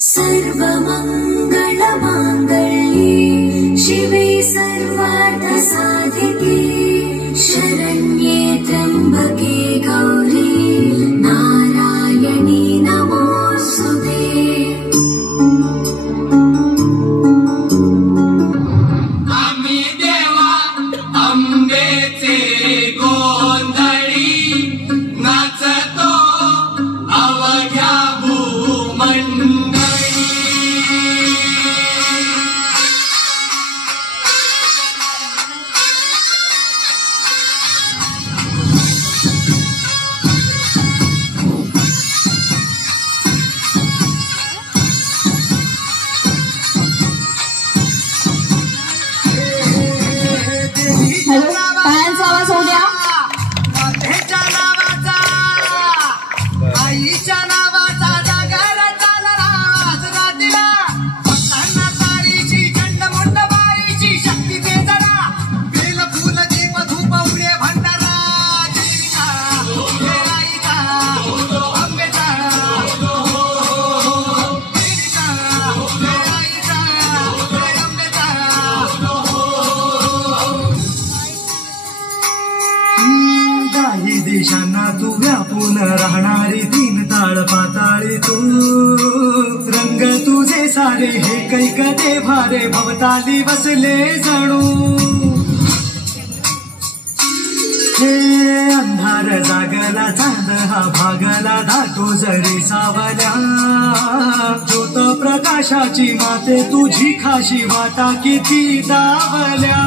सर्वमङ्गलमाङ्गल्ये शिवे सर्वार्थसाधिके शरण्ये त्र्यम्बके गौरी नारायणी नमोऽस्तुते। आम्ही देवा अंबेचे गोंधळी नाचतो अवघ्या भूमंडळी। हॅलो, पायांचा आवाज होऊ द्या। मातेच्या नावाचा आईच्या नावाचा जागर चालला आज रात्रीला भक्तांना तारीची चंडमुंड बाईची शक्ती ते जरा बेल फुल दीप धूप उडे भंडारा देवीचा हे आईचा अंबेचा देवीचा हे आईचा हे अंबेचा। काही देशांना तू व्यापून राहणारी तीन ताळ पाताळी तू रंग तुझे सारे हे कैकते भारे भवताली बसले जणू। हे अंधार जागला चांद हा भागला धातो जरी सावल्या ज्योत प्रकाशाची माते तुझी खाशी वाटा किती दावल्या।